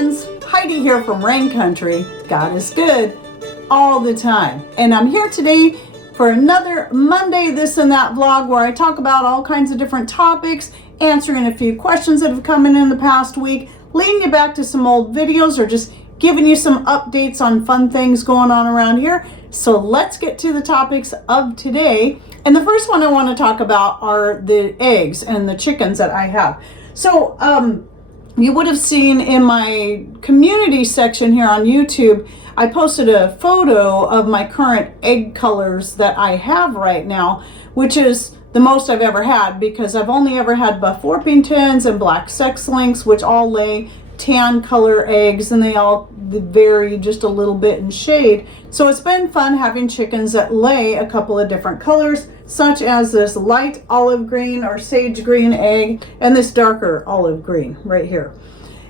friends, Heidi here from Rain Country. God is good all the time. And I'm here today for another Monday This and That vlog where I talk about all kinds of different topics, answering a few questions that have come in the past week, leading you back to some old videos, or just giving you some updates on fun things going on around here. So let's get to the topics of today. And the first one I want to talk about are the eggs and the chickens that I have. So you would have seen in my community section here on YouTube, I posted a photo of my current egg colors that I have right now, which is the most I've ever had, because I've only ever had Buff Orpingtons and black sex links, which all lay tan color eggs, and they all vary just a little bit in shade. So it's been fun having chickens that lay a couple of different colors, such as this light olive green or sage green egg and this darker olive green right here.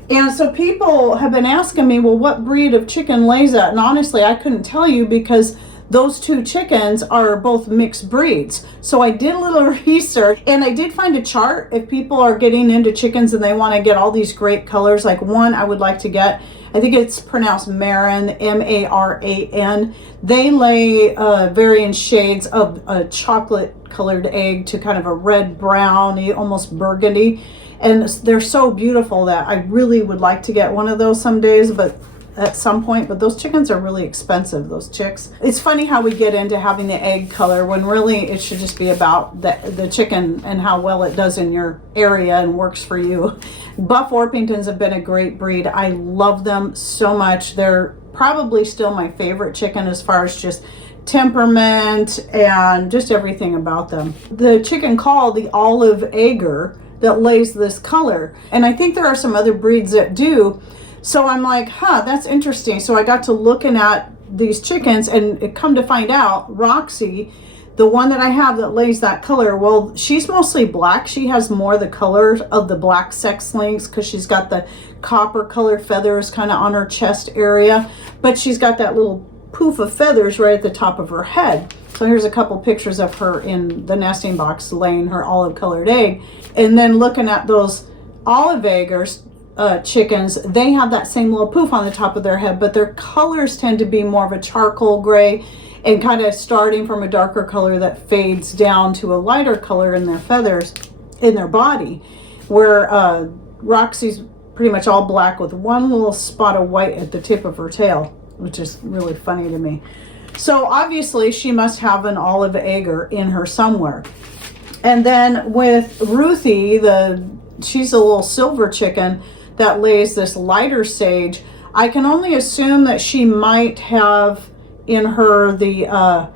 And so people have been asking me, well, what breed of chicken lays that? And honestly, I couldn't tell you, because those two chickens are both mixed breeds. So I did a little research, and I did find a chart if people are getting into chickens and they want to get all these great colors. Like one I would like to get, I think it's pronounced Maran, M-A-R-A-N. They lay varying shades of a chocolate colored egg to kind of a red browny, almost burgundy. And they're so beautiful that I really would like to get one of those some days, but at some point. But those chickens are really expensive, those chicks. It's funny how we get into having the egg color when really it should just be about the chicken and how well it does in your area and works for you. Buff Orpingtons have been a great breed. I love them so much. They're probably still my favorite chicken as far as just temperament and just everything about them. The chicken called the olive egger that lays this color, and I think there are some other breeds that do. So I'm like, that's interesting. So I got to looking at these chickens, and it come to find out, Roxy, the one that I have that lays that color, well, she's mostly black. She has more the color of the black sex links because she's got the copper color feathers kind of on her chest area, but she's got that little poof of feathers right at the top of her head. So here's a couple pictures of her in the nesting box laying her olive colored egg. And then looking at those olive eggers, chickens, they have that same little poof on the top of their head, but their colors tend to be more of a charcoal gray and kind of starting from a darker color that fades down to a lighter color in their feathers in their body, where Roxy's pretty much all black with one little spot of white at the tip of her tail, which is really funny to me. So obviously she must have an olive egger in her somewhere. And then with Ruthie, she's a little silver chicken that lays this lighter sage. I can only assume that she might have in her the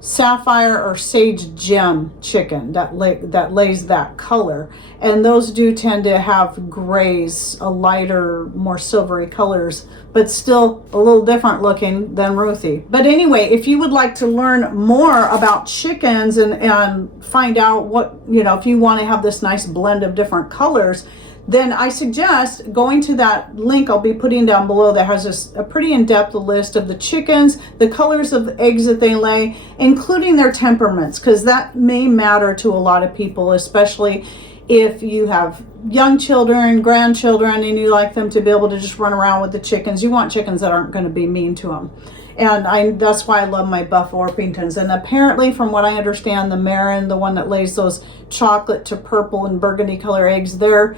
sapphire or sage gem chicken that lays that color, and those do tend to have grays, a lighter, more silvery colors, but still a little different looking than Ruthie. But anyway, if you would like to learn more about chickens and find out what, if you want to have this nice blend of different colors, then I suggest going to that link I'll be putting down below that has a pretty in-depth list of the chickens, the colors of eggs that they lay, including their temperaments, because that may matter to a lot of people, especially if you have young children, grandchildren, and you like them to be able to just run around with the chickens. You want chickens that aren't going to be mean to them. And that's why I love my Buff Orpingtons. And apparently, from what I understand, the Marin, the one that lays those chocolate to purple and burgundy color eggs, they're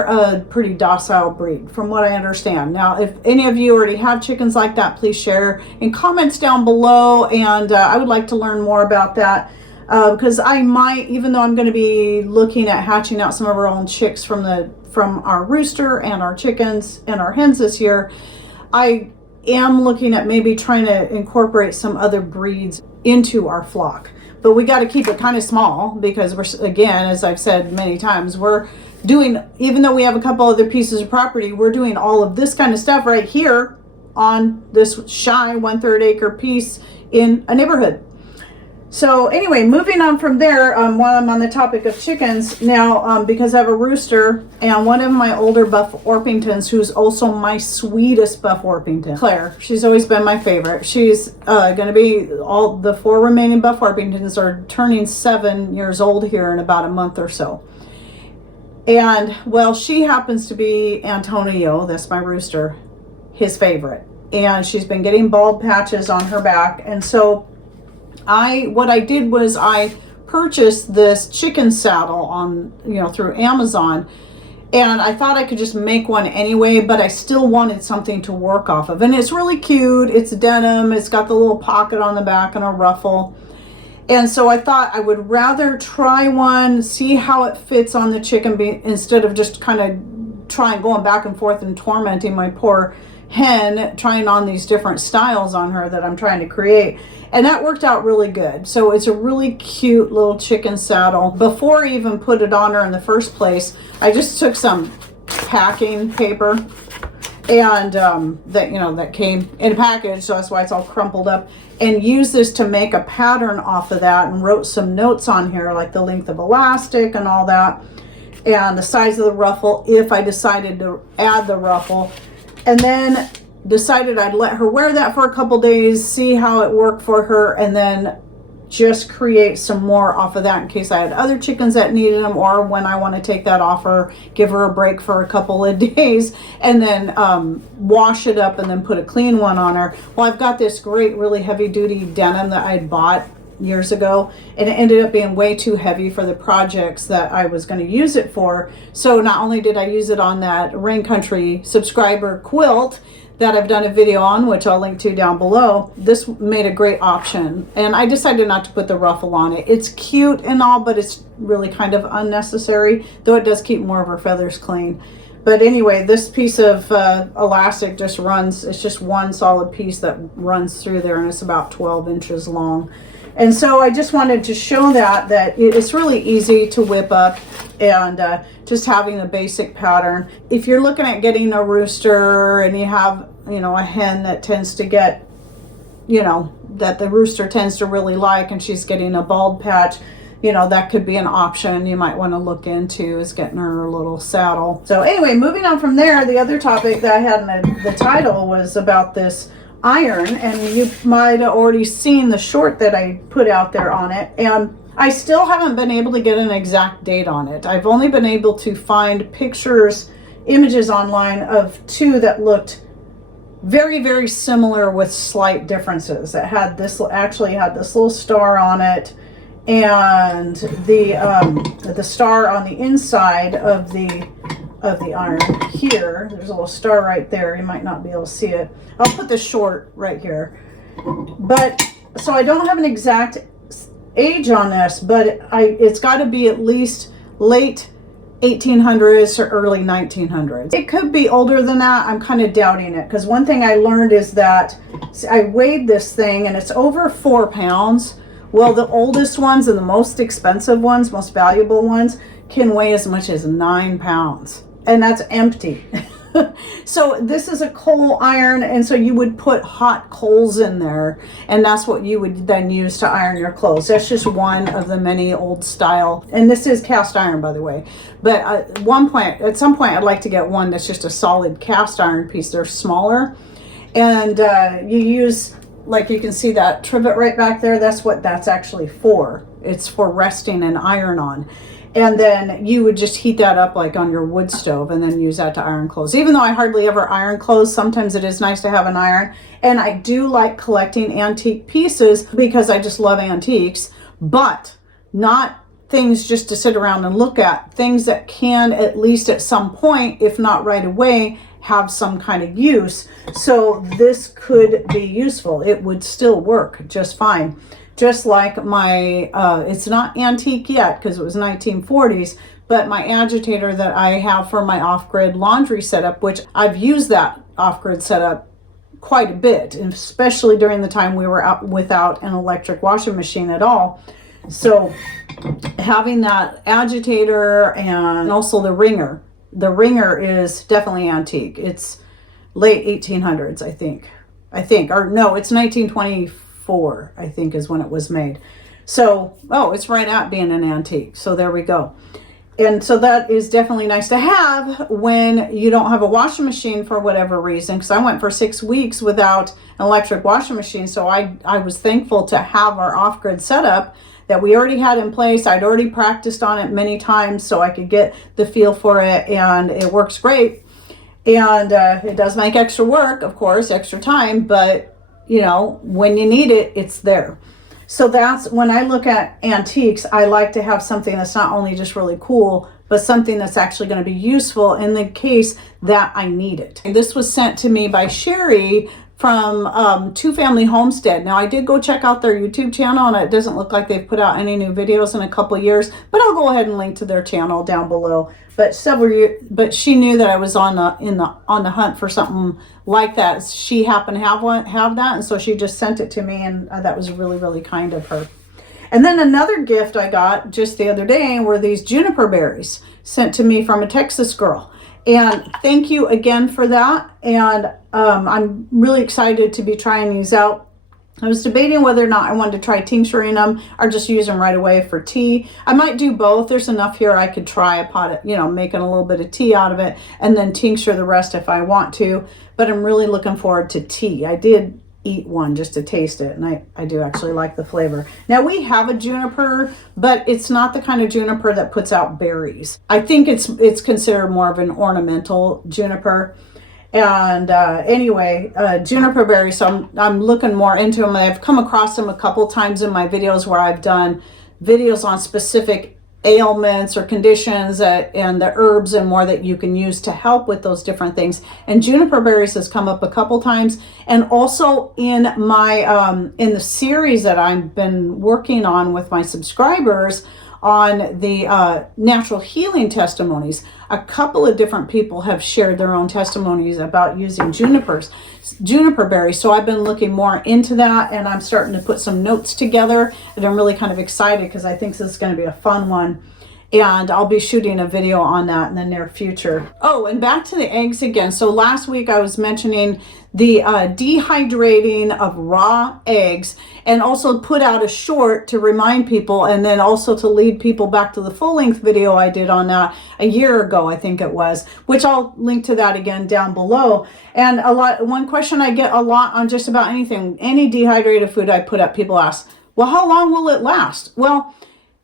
a pretty docile breed from what I understand. Now, if any of you already have chickens like that, please share in comments down below, and I would like to learn more about that, because I might, even though I'm going to be looking at hatching out some of our own chicks from our rooster and our chickens and our hens this year, I am looking at maybe trying to incorporate some other breeds into our flock. But we got to keep it kind of small, because we're, again, as I've said many times, we're doing, even though we have a couple other pieces of property, we're doing all of this kind of stuff right here on this shy 1/3 acre piece in a neighborhood. So anyway, moving on from there, while I'm on the topic of chickens now, because I have a rooster and one of my older Buff Orpingtons, who's also my sweetest Buff Orpington, Claire. She's always been my favorite. She's going to be, all the 4 remaining Buff Orpingtons are turning 7 years old here in about a month or so. And well, she happens to be Antonio, that's my rooster, his favorite. And she's been getting bald patches on her back. And so what I did was I purchased this chicken saddle on, through Amazon. And I thought I could just make one anyway, but I still wanted something to work off of. And it's really cute. It's denim. It's got the little pocket on the back and a ruffle. And so I thought I would rather try one, see how it fits on the chicken instead of just kind of going back and forth and tormenting my poor hen, trying on these different styles on her that I'm trying to create. And that worked out really good. So it's a really cute little chicken saddle. Before I even put it on her in the first place, I just took some packing paper and that came in a package, so that's why it's all crumpled up, and used this to make a pattern off of that, and wrote some notes on here like the length of elastic and all that, and the size of the ruffle if I decided to add the ruffle. And then decided I'd let her wear that for a couple days, see how it worked for her, and then just create some more off of that in case I had other chickens that needed them, or when I want to take that off her, give her a break for a couple of days, and then wash it up and then put a clean one on her. Well, I've got this great, really heavy duty denim that I had bought years ago, and it ended up being way too heavy for the projects that I was going to use it for. So not only did I use it on that Rain Country subscriber quilt that I've done a video on, which I'll link to down below, this made a great option. And I decided not to put the ruffle on it. It's cute and all, but it's really kind of unnecessary, though it does keep more of her feathers clean. But anyway, this piece of elastic just runs, it's just one solid piece that runs through there, and it's about 12 inches long. And so I just wanted to show that it's really easy to whip up, and just having a basic pattern. If you're looking at getting a rooster and you have, a hen that tends to get, that the rooster tends to really like, and she's getting a bald patch, that could be an option you might want to look into, is getting her a little saddle. So anyway, moving on from there, the other topic that I had in the title was about this iron, and you might have already seen the short that I put out there on it, and I still haven't been able to get an exact date on it. I've only been able to find images online of two that looked very, very similar with slight differences. It had actually had this little star on it, and the star on the inside of the iron here. There's a little star right there. You might not be able to see it. I'll put the short right here. But so I don't have an exact age on this, but it's got to be at least late 1800s or early 1900s. It could be older than that. I'm kind of doubting it, because one thing I learned is that I weighed this thing and it's over 4 pounds. Well, the oldest ones and the most expensive ones, most valuable ones, can weigh as much as 9 pounds, and that's empty. So this is a coal iron, and so you would put hot coals in there, and that's what you would then use to iron your clothes. That's just one of the many old style, and this is cast iron, by the way. But at some point I'd like to get one that's just a solid cast iron piece. They're smaller, and you use, like you can see that trivet right back there, that's what that's actually for. It's for resting an iron on. And then you would just heat that up like on your wood stove and then use that to iron clothes. Even though I hardly ever iron clothes, sometimes it is nice to have an iron. And I do like collecting antique pieces because I just love antiques, but not things just to sit around and look at. Things that can, at least at some point, if not right away, have some kind of use. So this could be useful. It would still work just fine. Just like my, it's not antique yet because it was 1940s, but my agitator that I have for my off-grid laundry setup, which I've used that off-grid setup quite a bit, especially during the time we were out without an electric washing machine at all. So having that agitator, and also the ringer is definitely antique. It's late 1800s, I think, or no, it's 1924. I think is when it was made. So, it's right at being an antique. So there we go. And so that is definitely nice to have when you don't have a washing machine for whatever reason, because I went for 6 weeks without an electric washing machine. So I was thankful to have our off-grid setup that we already had in place. I'd already practiced on it many times so I could get the feel for it, and it works great. And it does make extra work, of course, extra time, but you know, when you need it, it's there. So that's when I look at antiques, I like to have something that's not only just really cool, but something that's actually going to be useful in the case that I need it. And this was sent to me by Sherry from Two Family Homestead. Now I did go check out their YouTube channel, and it doesn't look like they've put out any new videos in a couple of years, but I'll go ahead and link to their channel down below. But but she knew that I was on the hunt for something like that. She happened to have that, and so she just sent it to me, and that was really, really kind of her. And then another gift I got just the other day were these juniper berries sent to me from a Texas girl. And thank you again for that. And I'm really excited to be trying these out. I was debating whether or not I wanted to try tincturing them or just use them right away for tea. I might do both. There's enough here I could try a pot, you know, making a little bit of tea out of it and then tincture the rest if I want to. But I'm really looking forward to tea. I did eat one just to taste it, and I do actually like the flavor. Now we have a juniper, but it's not the kind of juniper that puts out berries. I think it's considered more of an ornamental juniper. And anyway, juniper berries, so I'm looking more into them. I've come across them a couple times in my videos where I've done videos on specific ailments or conditions and the herbs and more that you can use to help with those different things. And juniper berries has come up a couple times, and also in my in the series that I've been working on with my subscribers on the natural healing testimonies. A couple of different people have shared their own testimonies about using juniper berries. So I've been looking more into that, and I'm starting to put some notes together, and I'm really kind of excited because I think this is going to be a fun one. And I'll be shooting a video on that in the near future. Oh, and back to the eggs again. So last week I was mentioning the dehydrating of raw eggs, and also put out a short to remind people, and then also to lead people back to the full-length video I did on that a year ago, I think it was, which I'll link to that again down below. And one question I get a lot on just about anything, any dehydrated food I put up, people ask, well, how long will it last? Well,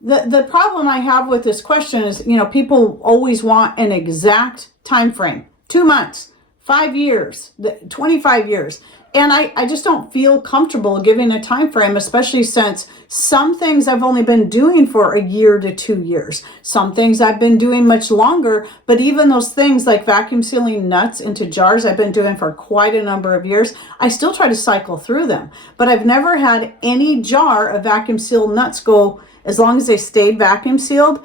the problem I have with this question is, you know, people always want an exact time frame. 2 months, 5 years, 25 years. And I just don't feel comfortable giving a time frame, especially since some things I've only been doing for a year to 2 years. Some things I've been doing much longer, but even those things like vacuum sealing nuts into jars I've been doing for quite a number of years, I still try to cycle through them. But I've never had any jar of vacuum sealed nuts go, as long as they stayed vacuum sealed,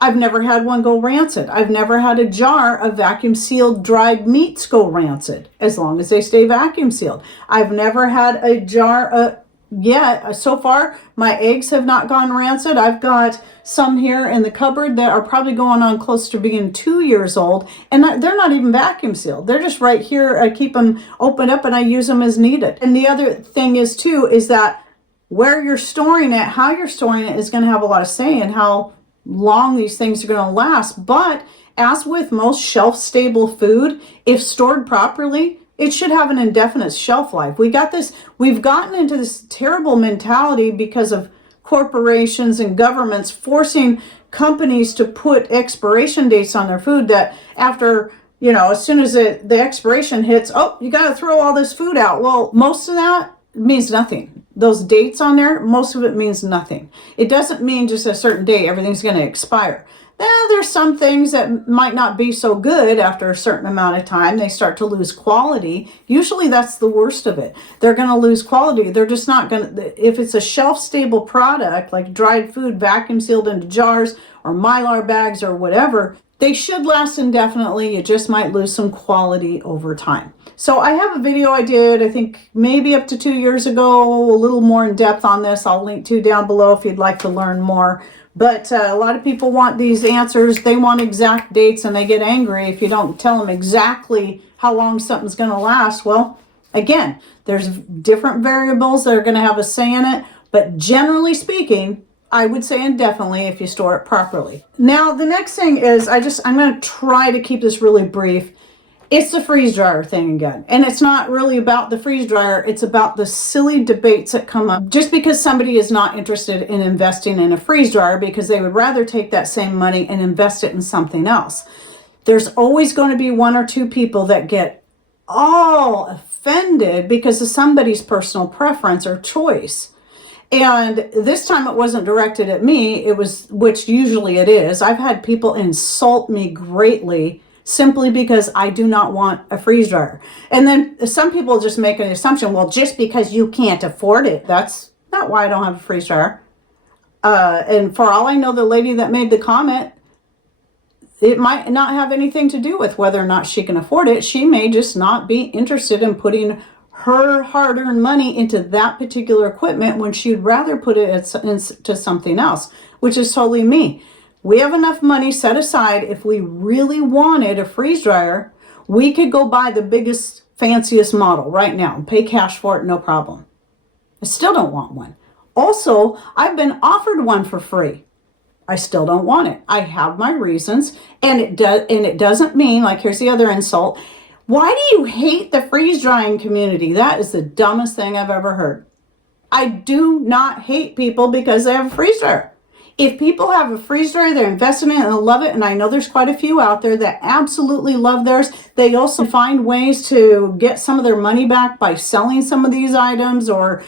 I've never had one go rancid. I've never had a jar of vacuum sealed dried meats go rancid, as long as they stay vacuum sealed. I've never had a jar yet. So far, my eggs have not gone rancid. I've got some here in the cupboard that are probably going on close to being 2 years old, and they're not even vacuum sealed. They're just right here. I keep them open up and I use them as needed. And the other thing is too, is that where you're storing it, how you're storing it is going to have a lot of say in how long these things are going to last. But as with most shelf-stable food, if stored properly, it should have an indefinite shelf life. We've gotten into this terrible mentality because of corporations and governments forcing companies to put expiration dates on their food, that after, you know, as soon as the expiration hits, oh, you got to throw all this food out. Well, most of that means nothing. Those dates on there, most of it means nothing. It doesn't mean just a certain day everything's going to expire. There's some things that might not be so good after a certain amount of time. They start to lose quality. Usually that's the worst of it. They're going to lose quality. They're just not going to, if it's a shelf-stable product, like dried food vacuum sealed into jars or Mylar bags or whatever, they should last indefinitely. You just might lose some quality over time. So I have a video I did, I think maybe up to 2 years ago, a little more in depth on this. I'll link to down below if you'd like to learn more. But a lot of people want these answers. They want exact dates, and they get angry if you don't tell them exactly how long something's going to last. Well, again, there's different variables that are going to have a say in it. But generally speaking, I would say indefinitely if you store it properly. Now, the next thing is I'm going to try to keep this really brief. It's the freeze dryer thing again. And it's not really about the freeze dryer. It's about the silly debates that come up just because somebody is not interested in investing in a freeze dryer because they would rather take that same money and invest it in something else. There's always going to be one or two people that get all offended because of somebody's personal preference or choice. And this time it wasn't directed at me, it was, which usually it is. I've had people insult me greatly simply because I do not want a freeze dryer. And then some people just make an assumption, well, just because you can't afford it, that's not why I don't have a freeze dryer. And for all I know, the lady that made the comment, it might not have anything to do with whether or not she can afford it. She may just not be interested in putting her hard-earned money into that particular equipment when she'd rather put it into something else, which is totally me. We have enough money set aside. If we really wanted a freeze dryer, we could go buy the biggest, fanciest model right now and pay cash for it, no problem. I still don't want one. Also, I've been offered one for free. I still don't want it. I have my reasons, and it doesn't mean, like, here's the other insult. Why do you hate the freeze drying community? That is the dumbest thing I've ever heard. I do not hate people because they have a freeze dryer. If people have a freeze dryer, they're investing in it and they love it, and I know there's quite a few out there that absolutely love theirs. They also find ways to get some of their money back by selling some of these items or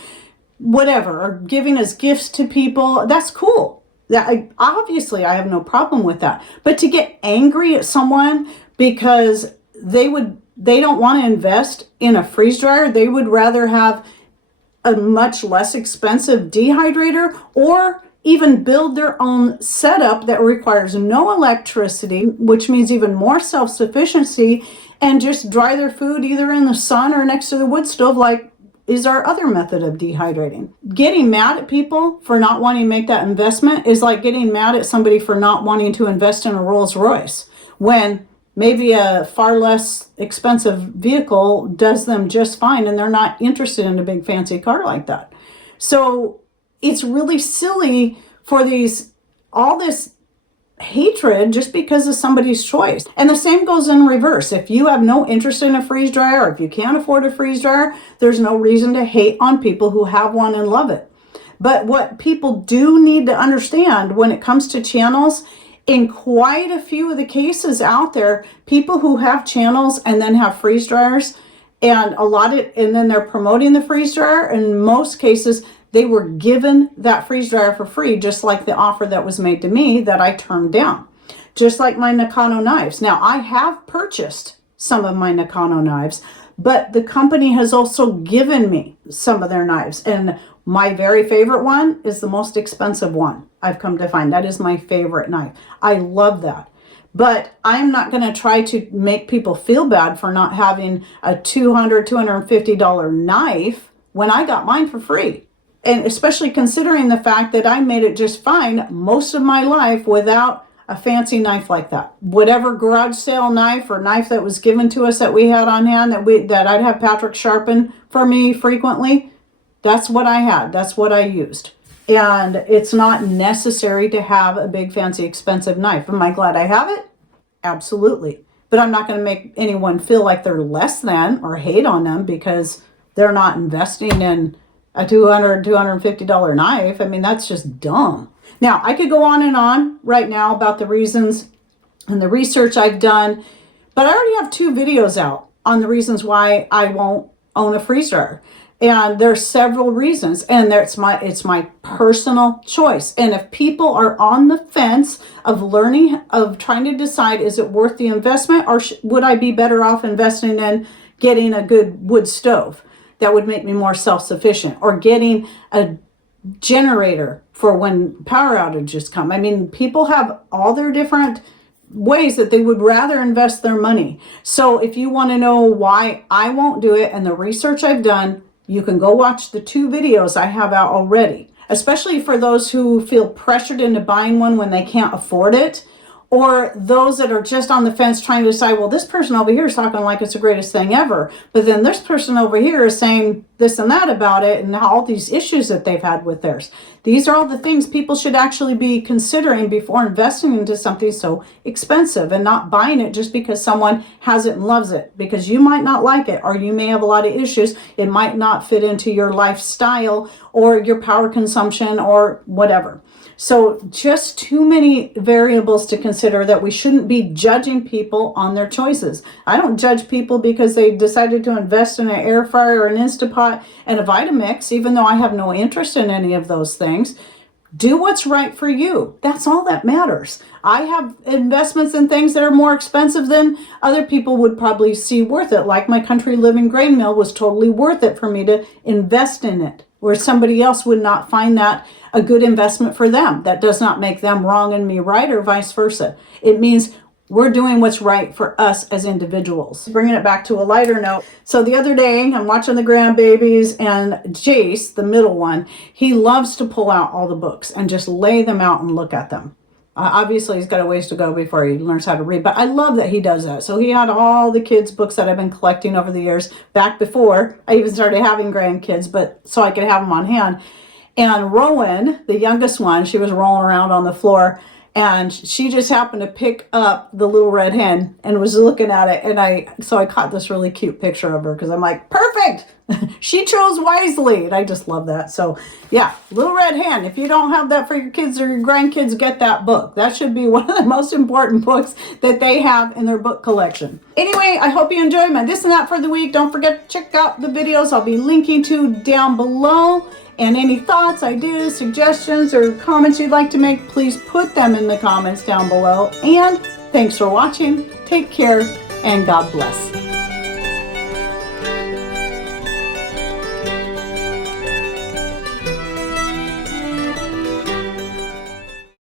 whatever, or giving as gifts to people. That's cool. Obviously, I have no problem with that. But to get angry at someone because they don't want to invest in a freeze dryer, they would rather have a much less expensive dehydrator or even build their own setup that requires no electricity, which means even more self-sufficiency, and just dry their food either in the sun or next to the wood stove, like is our other method of dehydrating. Getting mad at people for not wanting to make that investment is like getting mad at somebody for not wanting to invest in a Rolls Royce when maybe a far less expensive vehicle does them just fine and they're not interested in a big fancy car like that. So it's really silly for all this hatred just because of somebody's choice. And the same goes in reverse. If you have no interest in a freeze dryer, or if you can't afford a freeze dryer, there's no reason to hate on people who have one and love it. But what people do need to understand when it comes to channels, in quite a few of the cases out there, people who have channels and then have freeze dryers and then they're promoting the freeze dryer, in most cases, they were given that freeze dryer for free, just like the offer that was made to me that I turned down. Just like my Nakano knives. Now, I have purchased some of my Nakano knives, but the company has also given me some of their knives. And my very favorite one is the most expensive one, I've come to find. That is my favorite knife. I love that. But I'm not going to try to make people feel bad for not having a $200, $250 knife when I got mine for free. And especially considering the fact that I made it just fine most of my life without a fancy knife like that. Whatever garage sale knife or knife that was given to us that we had on hand that I'd have Patrick sharpen for me frequently, that's what I had. That's what I used. And it's not necessary to have a big fancy expensive knife. Am I glad I have it? Absolutely. But I'm not going to make anyone feel like they're less than or hate on them because they're not investing in a $200, $250 knife. I mean, that's just dumb. Now, I could go on right now about the reasons and the research I've done, but I already have 2 videos out on the reasons why I won't own a freeze dryer. And there's several reasons, and it's my personal choice. And if people are on the fence of trying to decide, is it worth the investment, or would I be better off investing in getting a good wood stove that would make me more self-sufficient, or getting a generator for when power outages come? I mean, people have all their different ways that they would rather invest their money. So if you want to know why I won't do it and the research I've done, you can go watch the 2 videos I have out already, especially for those who feel pressured into buying one when they can't afford it, or those that are just on the fence trying to decide, well, this person over here is talking like it's the greatest thing ever, but then this person over here is saying this and that about it and all these issues that they've had with theirs. These are all the things people should actually be considering before investing into something so expensive, and not buying it just because someone has it and loves it, because you might not like it, or you may have a lot of issues. It might not fit into your lifestyle or your power consumption or whatever. So just too many variables to consider that we shouldn't be judging people on their choices. I don't judge people because they decided to invest in an air fryer or an Instapot and a Vitamix, even though I have no interest in any of those things. Do what's right for you. That's all that matters. I have investments in things that are more expensive than other people would probably see worth it. Like my Country Living grain mill was totally worth it for me to invest in it, where somebody else would not find that a good investment for them. That does not make them wrong and me right, or vice versa. It means we're doing what's right for us as individuals. Bringing it back to a lighter note. So the other day, I'm watching the grandbabies, and Jace, the middle one, he loves to pull out all the books and just lay them out and look at them. Obviously, he's got a ways to go before he learns how to read, but I love that he does that. So he had all the kids' books that I've been collecting over the years, back before I even started having grandkids, but so I could have them on hand. And Rowan, the youngest one, she was rolling around on the floor, and she just happened to pick up the Little Red Hen and was looking at it. And I caught this really cute picture of her, because I'm like, perfect. She chose wisely. And I just love that. So yeah, Little Red Hen. If you don't have that for your kids or your grandkids, get that book. That should be one of the most important books that they have in their book collection. Anyway, I hope you enjoyed my this and that for the week. Don't forget to check out the videos I'll be linking to down below. And any thoughts, ideas, suggestions, or comments you'd like to make, please put them in the comments down below. And thanks for watching. Take care, and God bless.